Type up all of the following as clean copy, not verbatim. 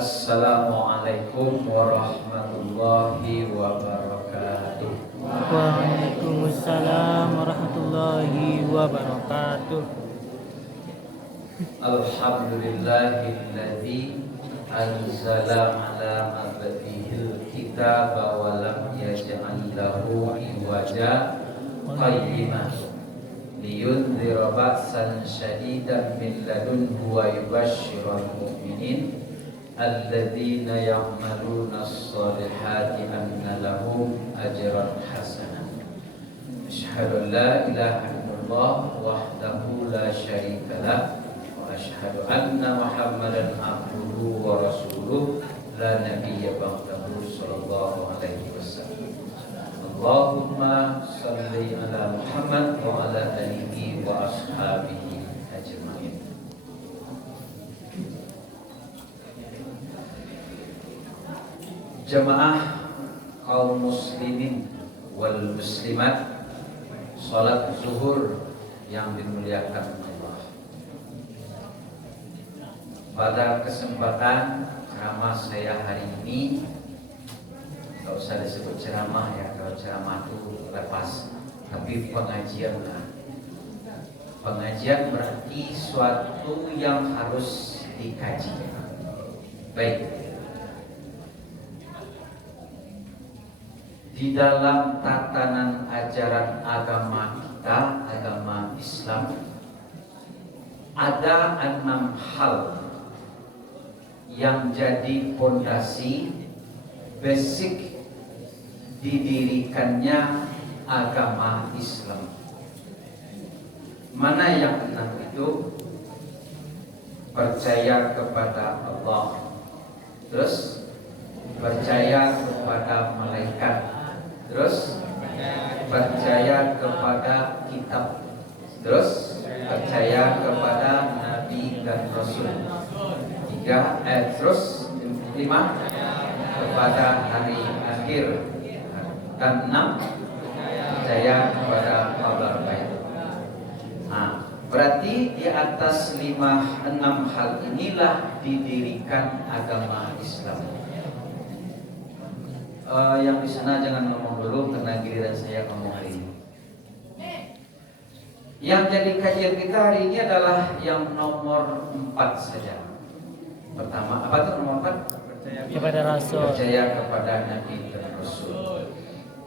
Assalamualaikum warahmatullahi wabarakatuh. Waalaikumsalam warahmatullahi wabarakatuh. Alhamdulillahilladzi anzala ala abdihil kitaba wa lam yaj'al lahu iwaja qayyimah liyunzira ba'san syadidan min ladunhu wa yubashshiral mu'minin alladzina ya'maluna as-solihati anna lahum ajran hasanan. Asyhadu an la ilaha illallah wahdahu la syarika lah wa asyhadu anna Muhammadan abduhu wa rasuluh la nabiyya ba'dahu sallallahu alaihi wasallam. Allahumma shalli ala Muhammad wa ala alihi wa ashabihi ajma'in. Jamaah kaum muslimin wal muslimat, salat zuhur yang dimuliakan Allah. Pada kesempatan ceramah saya hari ini, gak usah disebut ceramah ya, kalau ceramah itu lepas, tapi pengajian lah. Pengajian berarti suatu yang harus dikaji. Baik. Di dalam tatanan ajaran agama kita, agama Islam, ada 6 hal yang jadi pondasi basic didirikannya agama Islam. Mana yang 6 itu? Percaya kepada Allah, terus percaya kepada malaikat, terus percaya kepada kitab, terus percaya kepada nabi dan rasul, terus 5 kepada hari akhir, dan 6 percaya kepada kabar baik. Nah, berarti di atas 6 hal inilah didirikan agama Islam. Yang di sana jangan ngomong dulu karena giliran saya ngomong hari ini. Yang jadi kajian kita hari ini adalah yang nomor 4 saja. Pertama, apa itu nomor 4? Percaya kepada Rasul. Percaya kepada Nabi dan Rasul.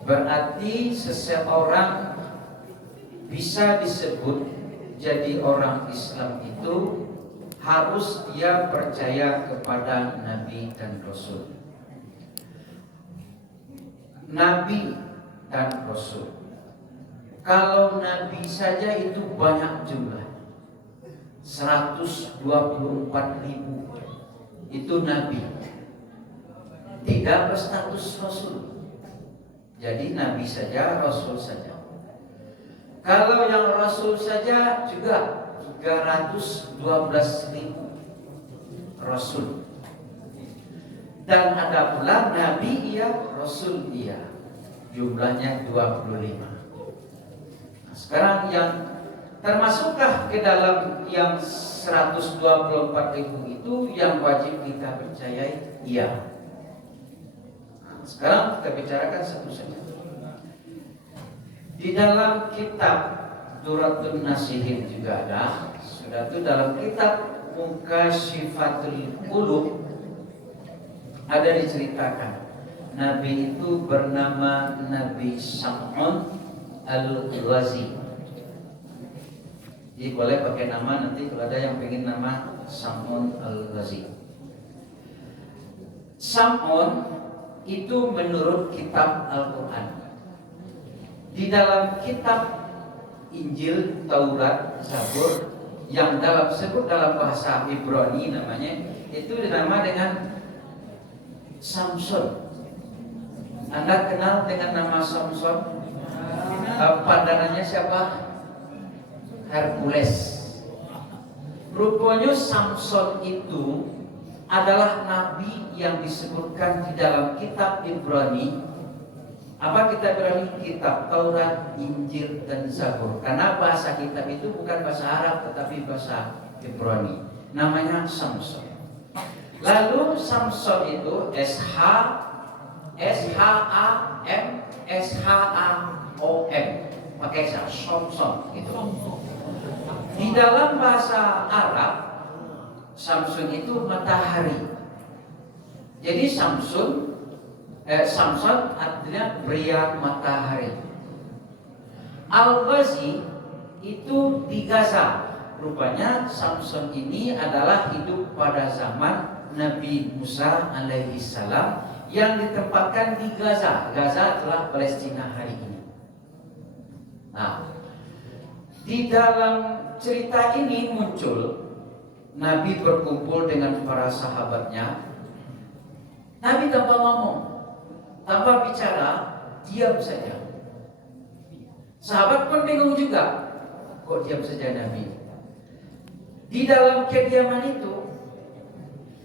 Berarti seseorang bisa disebut jadi orang Islam itu harus dia percaya kepada Nabi dan Rasul. Nabi dan Rasul. Kalau Nabi saja itu banyak jumlah, 124.000 itu Nabi, tidak berstatus Rasul. Jadi Nabi saja, Rasul saja. Kalau yang Rasul saja juga 312.000 Rasul. Dan ada pula Nabi iya, Rasul iya, jumlahnya 25. Nah, sekarang yang termasukkah ke dalam yang 124.000 itu yang wajib kita percayai? Iya. Nah, sekarang kita bicarakan satu saja. Di dalam kitab Duratun Nasihin juga ada. Sudah itu dalam kitab Mukashifatul Qulub ada diceritakan Nabi itu bernama Nabi Sam'un Al-Ghazi. Jadi boleh pakai nama nanti kalau ada yang pengen nama Sam'un Al-Ghazi. Sam'un itu menurut kitab Al-Quran. Di dalam kitab Injil, Taurat, Zabur yang disebut dalam bahasa Ibrani namanya, itu dinama dengan Samson. Anda kenal dengan nama Samson? Pandangannya siapa? Hercules. Rupanya Samson itu adalah nabi yang disebutkan di dalam kitab Ibrani. Apa kitab Ibrani? Kitab Taurat, Injil, dan Zabur. Karena bahasa kitab itu bukan bahasa Arab tetapi bahasa Ibrani. Namanya Samson. Lalu Samson itu SHAMSHAOM, pakai Samson gitu. Di dalam bahasa Arab, Samson itu matahari. Jadi Samson artinya pria matahari. Al-Ghazi itu di Gaza. Rupanya Samson ini adalah hidup pada zaman Nabi Musa alaihi salam yang ditempatkan di Gaza. Gaza adalah Palestina hari ini. Nah, di dalam cerita ini muncul Nabi berkumpul dengan para sahabatnya. Nabi tanpa ngomong, tanpa bicara, diam saja. Sahabat pun bingung juga, kok diam saja Nabi. Di dalam kediaman itu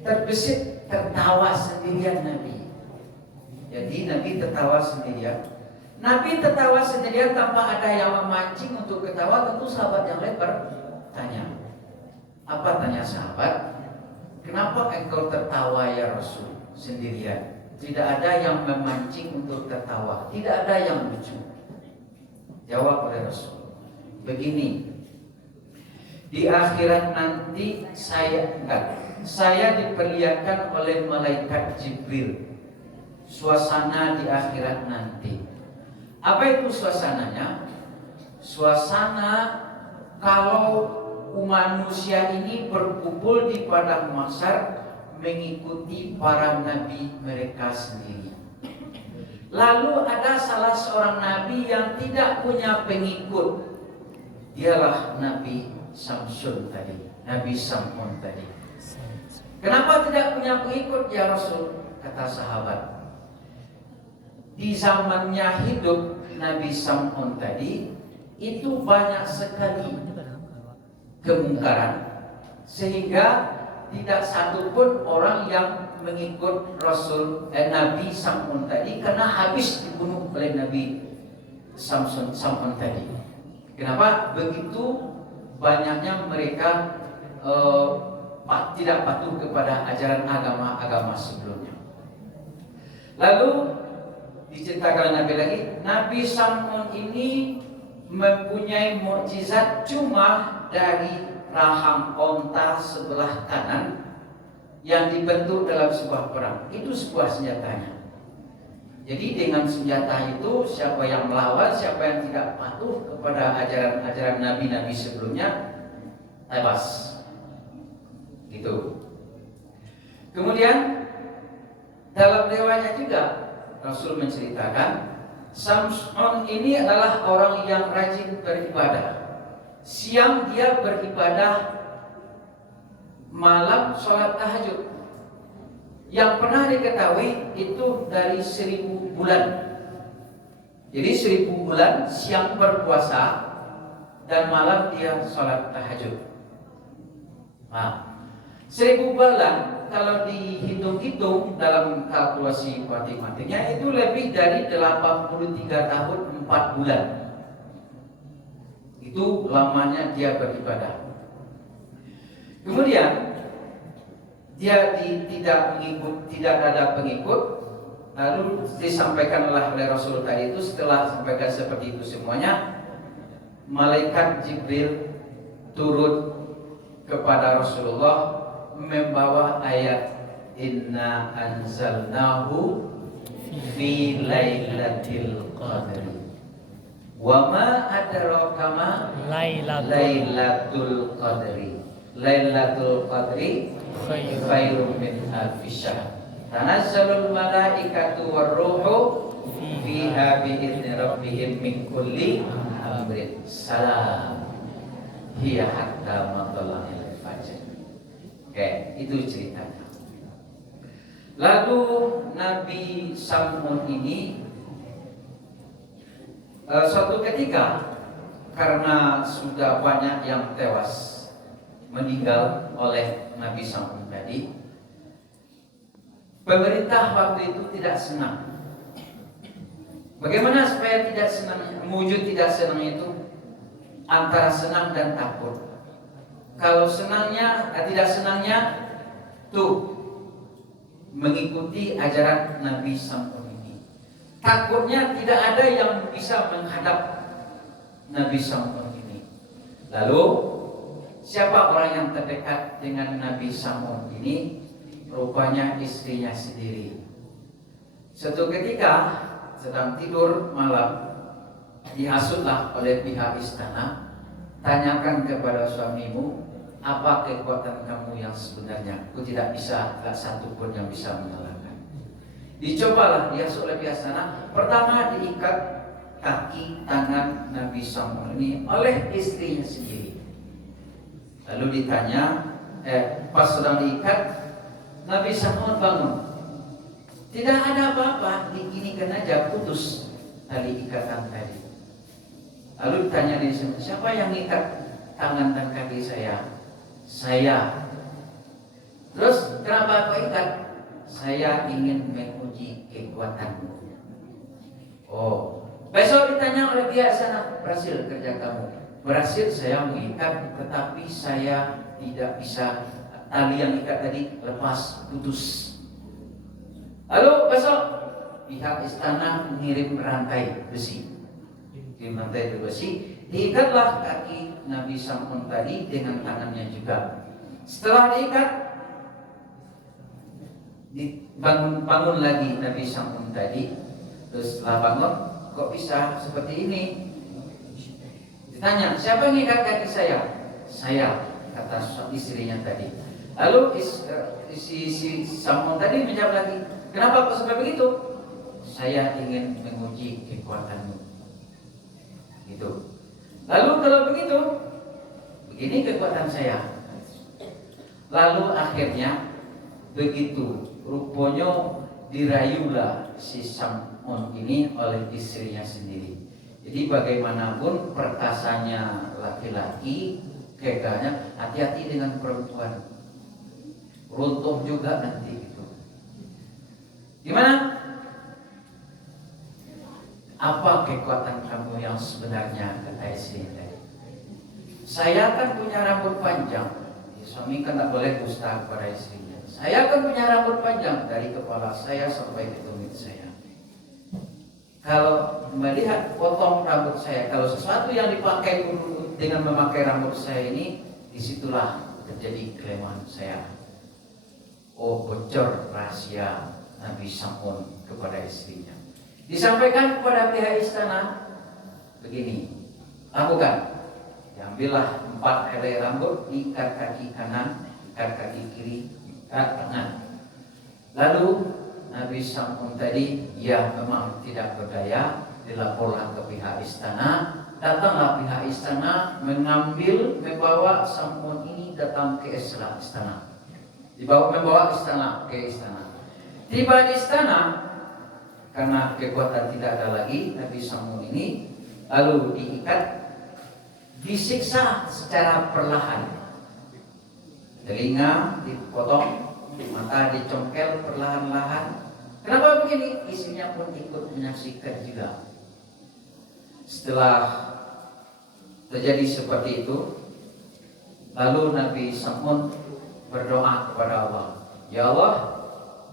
terbesit tertawa sendirian Nabi. Jadi Nabi tertawa sendirian. Nabi tertawa sendirian tanpa ada yang memancing untuk ketawa. Tentu sahabat yang lain bertanya. Apa tanya sahabat? Kenapa engkau tertawa ya Rasul sendirian? Tidak ada yang memancing untuk tertawa. Tidak ada yang lucu. Jawab oleh Rasul, begini, di akhirat nanti saya diperlihatkan oleh malaikat Jibril suasana di akhirat nanti. Apa itu suasananya? Suasana kalau manusia ini berkumpul di padang mahsyar mengikuti para nabi mereka sendiri. Lalu ada salah seorang nabi yang tidak punya pengikut. Dialah Nabi Samson tadi, Nabi Samson tadi. Kenapa tidak punya pengikut ya Rasul? Kata sahabat, di zamannya hidup Nabi Samson tadi itu banyak sekali kemungkaran, sehingga tidak satu pun orang yang mengikut Nabi Samson tadi, karena habis dibunuh oleh Nabi Samson tadi. Kenapa? Begitu banyaknya mereka tidak patuh kepada ajaran agama sebelumnya. Lalu diceritakan Nabi lagi, Nabi Samson ini mempunyai mukjizat cuma dari rahang onta sebelah kanan yang dibentuk dalam sebuah perang. Itu sebuah senjatanya. Jadi dengan senjata itu siapa yang melawan, siapa yang tidak patuh kepada ajaran nabi-nabi sebelumnya, tewas. Gitu. Kemudian dalam riwayatnya juga Rasul menceritakan Samson ini adalah orang yang rajin beribadah. Siang dia beribadah, malam sholat tahajud. Yang pernah diketahui itu dari 1000 bulan. Jadi 1000 bulan siang berpuasa dan malam dia sholat tahajud. Nah, 1000 bulan kalau dihitung-hitung dalam kalkulasi matematiknya itu lebih dari 83 tahun 4 bulan. Itu lamanya dia beribadah. Kemudian dia tidak ada pengikut. Lalu disampaikan oleh Rasul tadi itu, setelah sampaikan seperti itu semuanya, malaikat Jibril turun kepada Rasulullah membawa ayat Inna anzalnahu fi lailatul qadri wa ma adraka ma lailatul qadri. Lailatul qadri khairum min alfi syahr. Tanazzalul malaikatu warruhu fiha bi'izni rabbihim min kulli amrin salam hiya hatta matla'il fajr. Oke, itu ceritanya. Lalu Nabi Samson ini suatu ketika karena sudah banyak yang tewas meninggal oleh Nabi Samson tadi, pemerintah waktu itu tidak senang. Bagaimana supaya tidak senang, wujud tidak senang itu antara senang dan takut. Kalau senangnya, tidak senangnya tuh mengikuti ajaran Nabi Sam'un ini. Takutnya tidak ada yang bisa menghadap Nabi Sam'un ini. Lalu siapa orang yang terdekat dengan Nabi Sam'un ini? Rupanya istrinya sendiri. Suatu ketika sedang tidur malam, dihasutlah oleh pihak istana. Tanyakan kepada suamimu, apa kekuatan kamu yang sebenarnya? Aku tidak bisa, tak satu pun yang bisa mengalahkan. Dicobalah dihasut oleh pihak istana. Pertama diikat kaki tangan Nabi Sam'un ini oleh istrinya sendiri. Lalu ditanya, pas sedang diikat, Nabi Sam'un bangun. Tidak ada apa-apa, diginikan aja, putus tali ikatan tadi. Lalu ditanya di sana, siapa yang ikat tangan dan kaki saya? Saya. Terus kenapa kau ikat? Saya ingin menguji kekuatanmu. Oh, besok ditanya oleh pihak sana, berhasil kerja kamu? Berhasil, saya mengikat, tetapi saya tidak bisa, tali yang ikat tadi lepas, putus. Lalu besok pihak istana mengirim rantai besi. Di rantai besi diikatlah kaki Nabi Sam'un tadi dengan tangannya juga. Setelah diikat, bangun lagi Nabi Sam'un tadi. Terus setelah bangun, kok bisa seperti ini? Ditanya, siapa yang ikat kaki saya? Saya, kata istrinya tadi. Lalu si Sam'un tadi menjawab lagi, kenapa kok sampai begitu? Saya ingin menguji kekuatanmu. Gitu. Lalu kalau begitu, begini kekuatan saya. Lalu akhirnya begitu, rupanya dirayulah si Sam'un ini oleh istrinya sendiri. Jadi bagaimanapun perkasanya laki-laki, gagahnya, hati-hati dengan perempuan. Runtuh juga nanti itu. Gimana? Apa kekuatan kamu yang sebenarnya, kata istri tadi? Saya kan punya rambut panjang. Suami kan tak boleh dusta kepada istrinya. Saya kan punya rambut panjang dari kepala saya sampai ke tumit saya. Kalau melihat potong rambut saya, kalau sesuatu yang dipakai dengan memakai rambut saya ini, disitulah terjadi kelemahan saya. Oh, bocor rahasia Nabi Sam'un kepada istrinya. Disampaikan kepada pihak istana, begini, lakukan. Diambillah 4 helai rambut, ikat kaki kanan, ikat kaki kiri, ikat tangan. Lalu Nabi Sam'un tadi, ya memang tidak berdaya, dilaporkan ke pihak istana. Datanglah pihak istana membawa Sam'un ini datang ke istana. Membawa istana ke istana. Tiba di istana, karena kekuatan tidak ada lagi Nabi Sam'un ini, lalu diikat, disiksa secara perlahan. Telinga dipotong, mata dicongkel perlahan-lahan. Kenapa begini? Istrinya pun ikut menyaksikan juga. Setelah terjadi seperti itu, lalu Nabi Sam'un berdoa kepada Allah, ya Allah,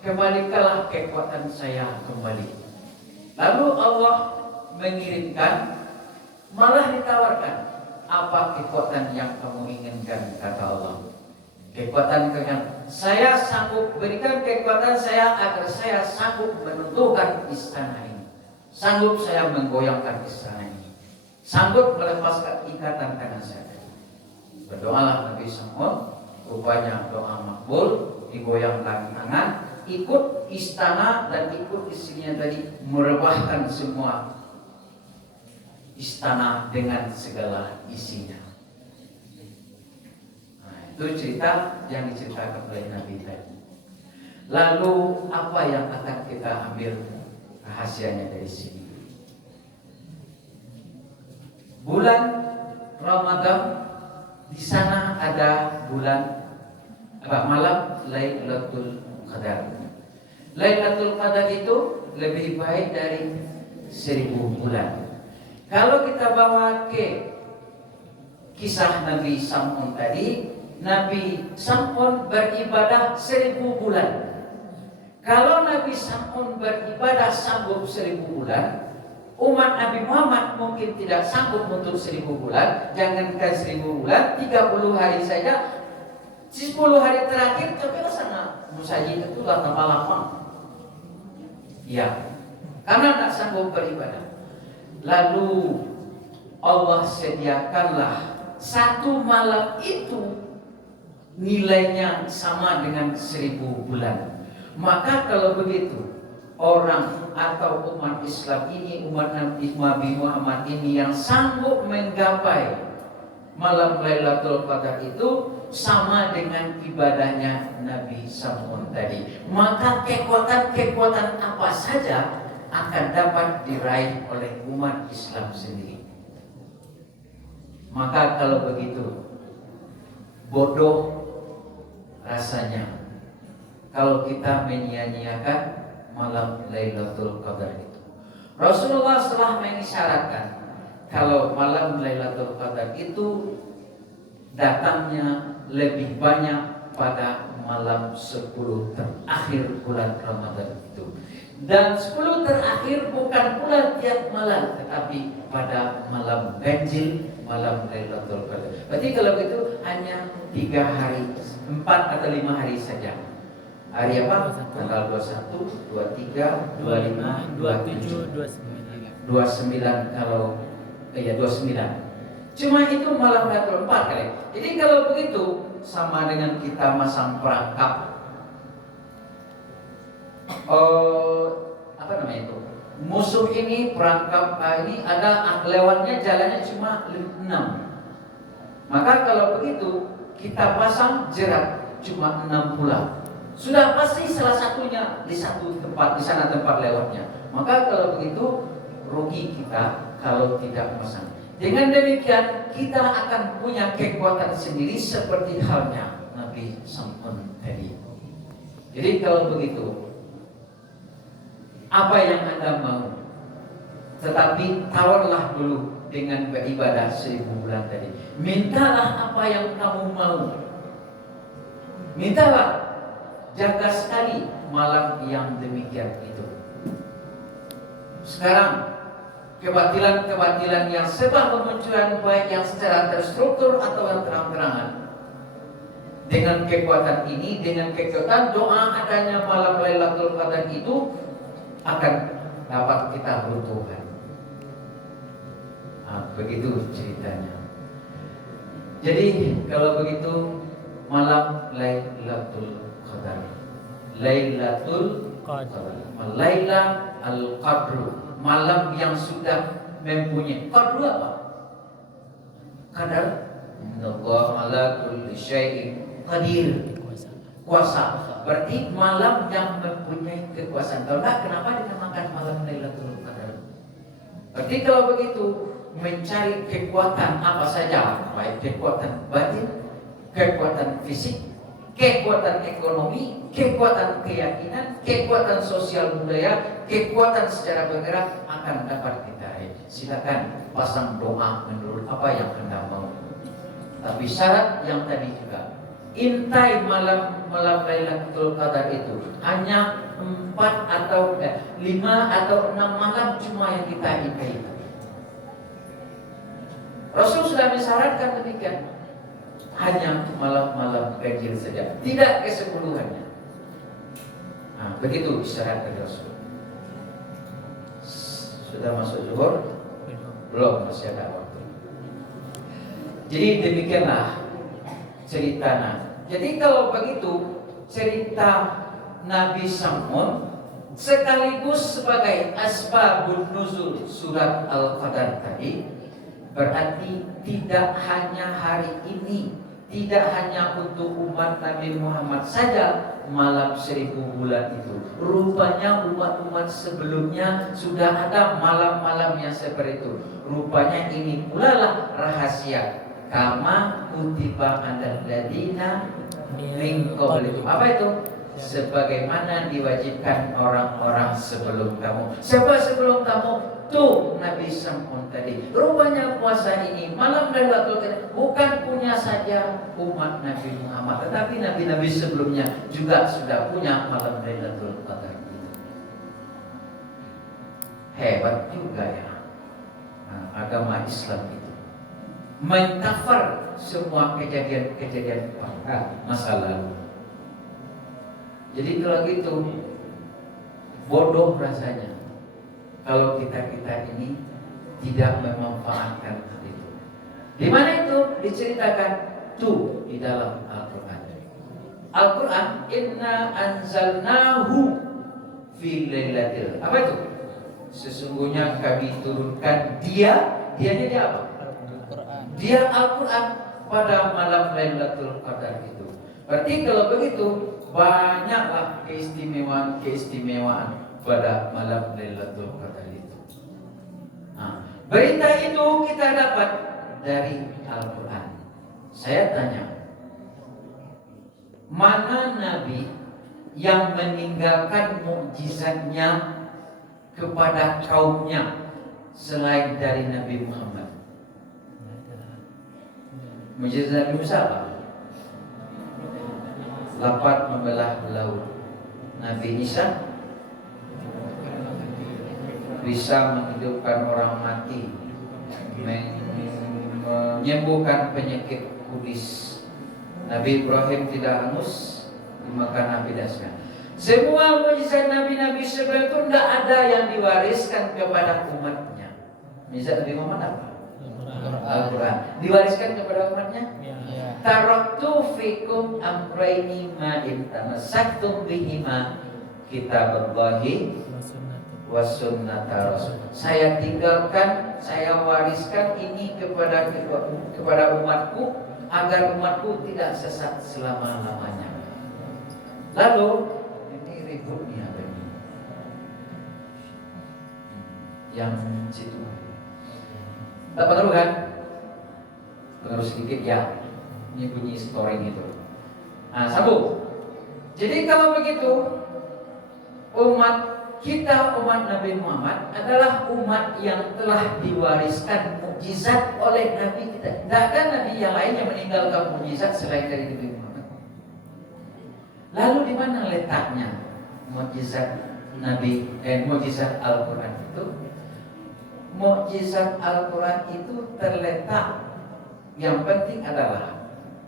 kembalikanlah kekuatan saya kembali. Lalu Allah mengirimkan, malah ditawarkan, apa kekuatan yang kamu inginkan, kata Allah. Kekuatan kalian, saya sanggup berikan kekuatan saya agar saya sanggup menentukan istana ini, sanggup saya menggoyangkan istana ini, sanggup melepaskan ikatan tangan saya. Berdoalah Nabi Sam'un, rupanya doa makbul, digoyangkan tangan, ikut istana dan ikut istrinya tadi merebahkan semua istana dengan segala isinya. Nah, itu cerita yang diceritakan oleh Nabi tadi. Lalu apa yang akan kita ambil rahasianya dari sini? Bulan Ramadan, di sana ada bulan malam Lailatul Qadar. Lailatul Qadar itu lebih baik dari 1000 bulan. Kalau kita bawa ke kisah Nabi Sam'un tadi, Nabi Sam'un beribadah 1000 bulan. Kalau Nabi Sam'un beribadah sanggup 1000 bulan, umat Nabi Muhammad mungkin tidak sanggup untuk 1000 bulan. Jangankan 1000 bulan, 30 hari saja. 10 hari terakhir coba sana musajid itu lama-lama. Ya, karena tak sanggup beribadah. Lalu Allah sediakanlah satu malam itu nilainya sama dengan 1000 bulan. Maka kalau begitu, orang atau umat Islam ini, umat Nabi Muhammad ini yang sanggup menggapai malam Lailatul Qadar itu sama dengan ibadahnya Nabi Sam'un tadi. Maka kekuatan-kekuatan apa saja akan dapat diraih oleh umat Islam sendiri. Maka kalau begitu, bodoh rasanya kalau kita menyia-nyiakan malam Lailatul Qadar itu. Rasulullah telah mengisyaratkan kalau malam Lailatul Qadar itu datangnya lebih banyak pada malam 10 terakhir bulan Ramadan itu. Dan 10 terakhir bukan pula tiap malam, tetapi pada malam ganjil, malam Lailatul Qadar. Berarti kalau begitu hanya 3 hari, 4 atau 5 hari saja. Hari apa? Tanggal 21, 23, 25, 27, 29 kalau 29. Cuma itu malam Lailatul 4 kali. Jadi kalau begitu sama dengan kita masang perangkap apa namanya itu? Musuh ini perangkap ini ada lewatnya jalannya cuma 6. Maka kalau begitu kita pasang jerat cuma 6 pula. Sudah pasti salah satunya di satu tempat, di sana tempat lewatnya. Maka kalau begitu rugi kita kalau tidak memasang. Dengan demikian kita akan punya kekuatan sendiri seperti halnya Nabi Sam'un tadi. Jadi kalau begitu, apa yang Anda mau, tetapi tawarlah dulu dengan beribadah 1000 bulan tadi. Mintalah apa yang kamu mau. Mintalah. Jaga sekali malam yang demikian itu. Sekarang kebatilan-kebatilan yang sebab kemunculan baik yang secara terstruktur atau yang terang-terangan. Dengan kekuatan ini, dengan kekuatan doa adanya malam Lailatul Qadar itu akan dapat kita runtuhkan. Begitu ceritanya. Jadi kalau begitu malam Lailatul Qadar, Lailatul Qadar, Laila al-Qadru, malam yang sudah mempunyai qadru apa? Qadar. Allah ala kulli syai'in qadir. Kuasa. Berarti malam yang mempunyai kekuasaan. Kalau enggak, kenapa dinamakan malam Lailatul Qadar? Berarti kalau begitu mencari kekuatan apa saja, baik kekuatan batin, kekuatan fisik, kekuatan ekonomi, kekuatan keyakinan, kekuatan sosial budaya, kekuatan secara bergerak akan dapat kita raih. Silakan pasang doa menurut apa yang Anda mau. Tapi syarat yang tadi juga, intai malam Lailatul Qadar itu hanya 5 atau 6 malam cuma yang kita intai. Rasul sudah mensyaratkan demikian. Hanya malam-malam ganjil saja, tidak keseluruhannya. Begitu isyarat dari Rasul. Sudah masuk zuhur? Belum, masih ada waktu. Jadi demikianlah cerita. Jadi kalau begitu cerita Nabi Sam'un sekaligus sebagai asbabun nuzul surat Al-Qadar tadi, berarti tidak hanya hari ini, tidak hanya untuk umat Nabi Muhammad saja malam 1000 bulan itu. Rupanya umat-umat sebelumnya sudah ada malam-malam yang seperti itu. Rupanya ini pula lah rahasia. Kama kutiba alal ladina min qablikum. Apa itu? Sebagaimana diwajibkan orang-orang sebelum kamu. Siapa sebelum kamu? Tuh Nabi Sam'un tadi. Rupanya puasa ini malam Lailatul Qadar bukan punya punya saja umat Nabi Muhammad, tetapi nabi-nabi sebelumnya juga sudah punya malam Lailatul Qadar. Hebat juga ya. Agama Islam itu mengkafar semua kejadian-kejadian masa lalu. Jadi kalau gitu bodoh rasanya kalau kita ini tidak memanfaatkan hal itu. Di mana itu diceritakan tuh di dalam Al-Quran. Al-Quran, inna anzalnahu fi lailatul. Apa itu? Sesungguhnya kami turunkan dianya dia apa? Dia Al-Quran pada malam Lailatul Qadar itu. Berarti kalau begitu banyaklah keistimewaan pada malam Lailatul Qadar itu. Berita itu kita dapat dari Al-Quran. Saya tanya, mana nabi yang meninggalkan mukjizatnya kepada kaumnya selain dari Nabi Muhammad? Mukjizat Nabi Musa apa? Lapat membelah laut. Nabi Isa bisa menghidupkan orang mati, menyembuhkan penyakit kudis. Nabi Ibrahim tidak hangus dimakan api dasar. Semua mukjizat nabi-nabi sebelum itu tidak ada yang diwariskan kepada umatnya. Mukjizat Nabi Muhammad apa? Al-Quran. Diwariskan kepada umatnya? Taraktu fikum amrayni ma in tamassaktum bihima kitaballahi wa sunnata rasul. Saya tinggalkan, saya wariskan ini kepada umatku agar umatku tidak sesat selama-lamanya. Lalu ributnya apa ini? Yang situ. Tak pengaruh kan? Pengaruh sedikit ya. Ini bunyi story gitu. Sambung. Jadi kalau begitu, umat kita, umat Nabi Muhammad adalah umat yang telah diwariskan mukjizat oleh Nabi kita. Tidak ada Nabi yang lain yang meninggalkan mukjizat selain dari Nabi Muhammad. Lalu di mana letaknya mukjizat Nabi mukjizat Al-Quran itu? Mukjizat Al-Quran itu terletak, yang penting adalah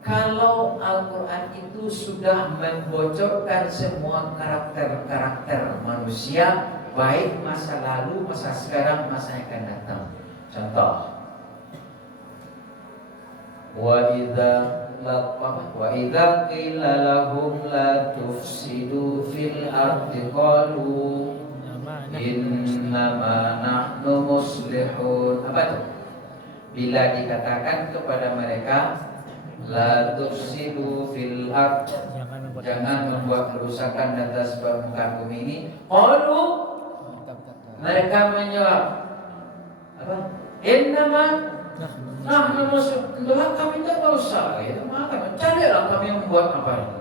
kalau Al-Quran itu sudah membocorkan semua karakter-karakter manusia, baik masa lalu, masa sekarang, masa yang akan datang. Contoh, wa idza qila lahum la tufsidu fil ardi qalu innama nahnu muslihun. Apa itu? Bila dikatakan kepada mereka la tufsidu fil ard, jangan membuat kerusakan di atas muka bumi ini. Qalu, mereka menjawab apa? Innama nahnu muslihun. Kami tidak usah itu, maka carilah kami membuat apa itu.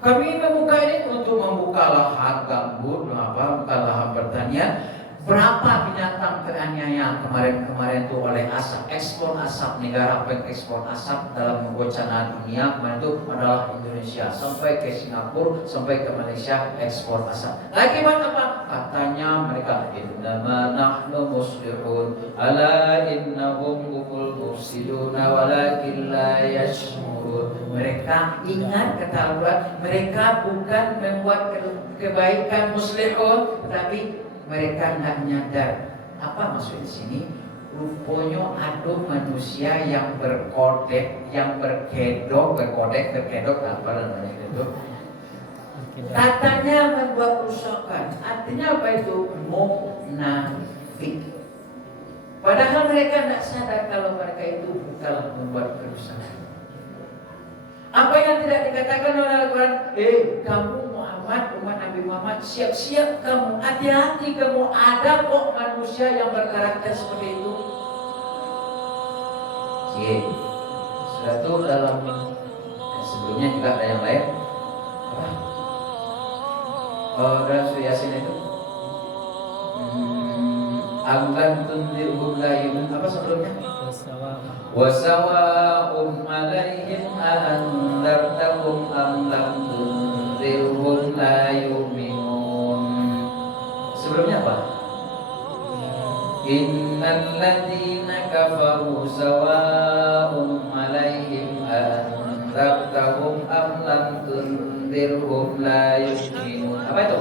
Kami membuka ini untuk membuka lahan gambut, buka lahan pertanian. Berapa binatang teraniaya kemarin itu oleh asap, ekspor asap, negara pengekspor asap dalam bencana dunia kemarin itu adalah Indonesia, sampai ke Singapura, sampai ke Malaysia ekspor asap. Akibat apa? Katanya mereka innama nahnu muslihun ala innahum humul mufsiduna walakin la yash'urun. Mereka ingat kata Allah, mereka bukan membuat kebaikan muslihun, tapi mereka tidak nyadar. Apa maksud di sini? Rupanya ada manusia yang berkodek, yang berkedok apa namanya itu? Katanya membuat kerusakan. Artinya apa itu? Munafik. Padahal mereka tidak sadar kalau mereka itu bukanlah membuat kerusakan. Apa yang tidak dikatakan oleh Al-Quran? Kamu Muhammad, umat Nabi Muhammad, siap-siap kamu, hati-hati kamu, ada kok manusia yang berkarakter seperti itu. Sudah itu dalam sebelumnya juga ada yang lain. Dalam surah Yasin itu Angkan tundirhum la yu'min. Apa sebelumnya? Wasawa'un 'alaihim a'andartahum am lam tunzirhum la yu'minun. Sebelumnya apa? Innal ladzina kafaru sawa'un 'alaihim a'andartahum am lam tunzirhum la yu'minun. Apa itu?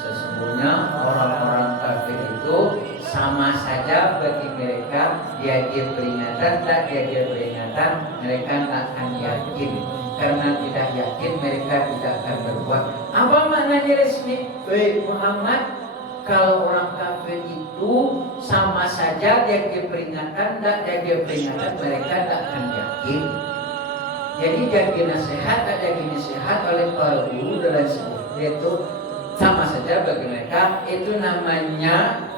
Sesungguhnya orang-orang kafir itu sama saja bagi mereka, dia peringatan tak dia peringatan, mereka tak akan yakin. Karena tidak yakin mereka tidak akan berbuat. Apa maknanya resmi? Baik Muhammad, kalau orang kafir itu sama saja dia peringatan tak dia peringatan, mereka tak akan yakin. Jadi jadi nasihat tak jadi nasihat oleh para guru dan lain sebagainya itu sama saja bagi mereka. Itu namanya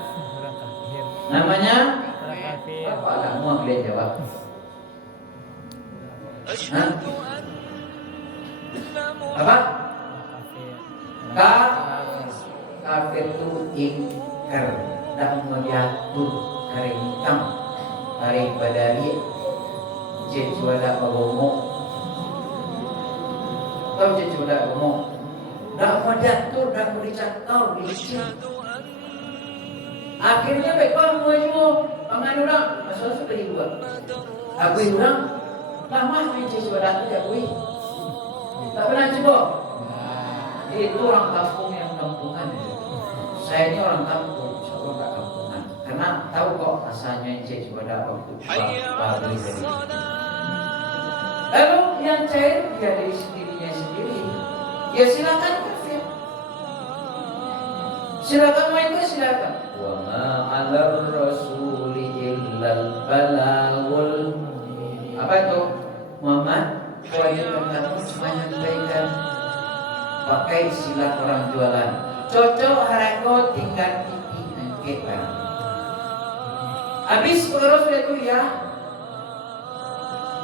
apa? Kamu boleh jawab. Hah? Apa? Kafir itu ingkar dan menjatuh kari hitam kari badari jejuada bagomo. Tahu jejuada bagomo? Dak mau jatuh, dak mau dicatau, akhirnya baik kamu aja pangan orang asal sudah dibuat. Aku orang lama mencari suara itu ya kui. Tak pernah coba. Itu orang kampung yang kampungan. Saya ini orang kampung, coba tak kampungan. Karena tahu kok rasanya mencari suara waktu baru dari. Lalu yang cair dia dari sendirinya sendiri. Ya silakan kafir. Silakan main itu silakan. Wa ma 'alar rasuli illal balagul. Apa itu? Muhammad, kewajiban kamu cuma menyampaikan. Pakai istilah orang jualan. Cocok harako tinggal titi angket barang. Habis kalau sudah itu ya.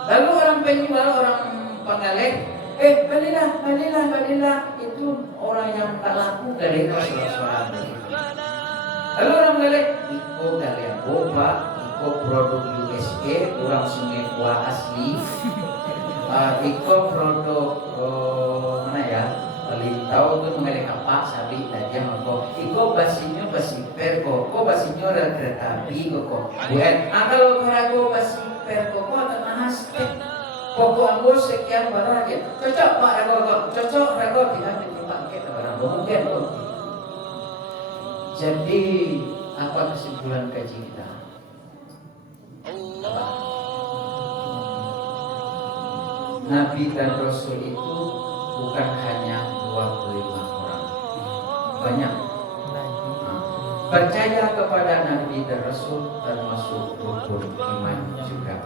Lalu orang penjual, orang pengalih, balilah itu orang yang tak laku dari Rasulullah. Lalu orang mengalih, iko kalian boba, iko produk USA, orang sungai kuah asli, iko produk mana ya? Lintau itu mengalih kapak, sabi, dajang, iko basinya basi perko, kok basinya ada kereta api, kok. Bukan, kalau karago basi perko, kok ada mahasiswa. Pokok anggur sekian barang aja. Cocok Pak Rago, cocok Rago tidak ditimpa kita barang mungkin. Jadi apa kesimpulan kaji kita? Nabi dan Rasul itu bukan hanya 25 orang, banyak. Percaya kepada Nabi dan Rasul termasuk rukun iman juga.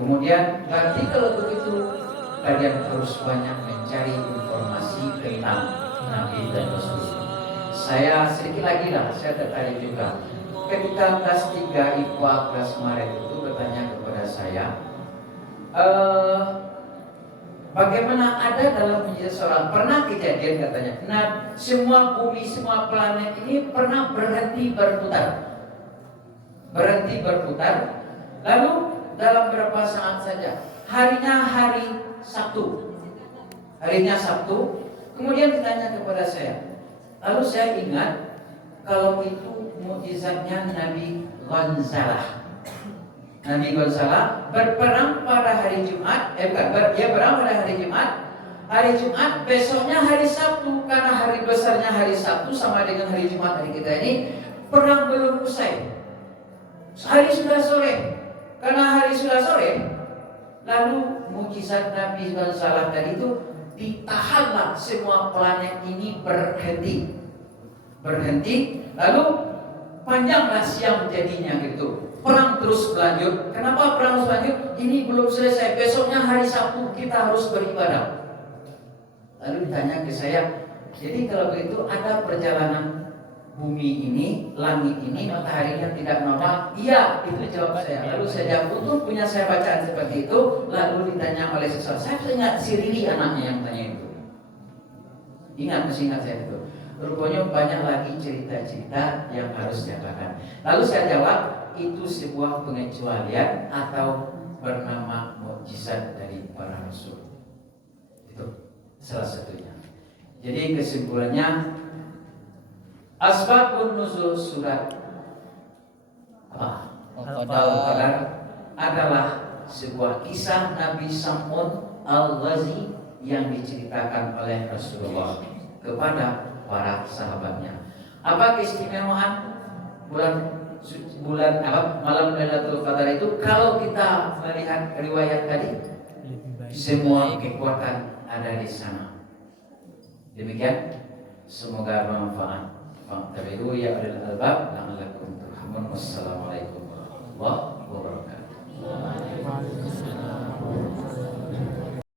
Kemudian berarti kalau begitu kalian harus banyak mencari informasi tentang Nabi dan Rasul. Saya sedikit lagi lah, saya tertarik juga. Ketika kelas 3 IPA kelas Maret itu bertanya kepada saya, bagaimana ada dalam menjadi seorang, pernah kejadian katanya, nah semua bumi, semua planet ini pernah berhenti berputar, lalu dalam berapa saat saja, harinya Sabtu, kemudian ditanya kepada saya, lalu saya ingat kalau itu mukjizatnya Nabi Gonzalah. Nabi Gonzalah berperang pada hari Jumat, dia berang pada hari Jumat, besoknya hari Sabtu, karena hari besarnya hari Sabtu sama dengan hari Jumat hari kita ini, perang belum usai. Hari sudah sore, karena hari sudah sore, lalu mukjizat Nabi Gonzalah tadi itu ditahanlah semua planet ini berhenti, lalu panjanglah siang jadinya gitu. Perang terus berlanjut. Kenapa perang terus berlanjut? Ini belum selesai. Besoknya hari Sabtu kita harus beribadah. Lalu ditanya ke saya, jadi kalau begitu ada perjalanan bumi ini, langit ini, mataharinya tidak normal? Iya, itu jawab saya. Lalu saya jawab, untuk punya saya bacaan seperti itu. Lalu ditanya oleh seseorang, saya ingat si Riri anaknya yang tanya itu. Masih ingat saya itu. Rupanya banyak lagi cerita-cerita yang harus diapakan. Lalu saya jawab, itu sebuah pengecualian atau bernama mukjizat dari para rasul. Itu salah satunya. Jadi kesimpulannya, asbabun nuzul surat Al-Qadar adalah sebuah kisah Nabi Sam'ud Al-Ghazi yang diceritakan oleh Rasulullah kepada para sahabatnya. Apa keistimewaan bulan malam Lailatul Qadar itu? Kalau kita melihat riwayat tadi, semua kekuatan ada di sana. Demikian, semoga bermanfaat. Fa'tabiru ya ulil albab la'allakum turhamun. Wassalamualaikum warahmatullahi wabarakatuh.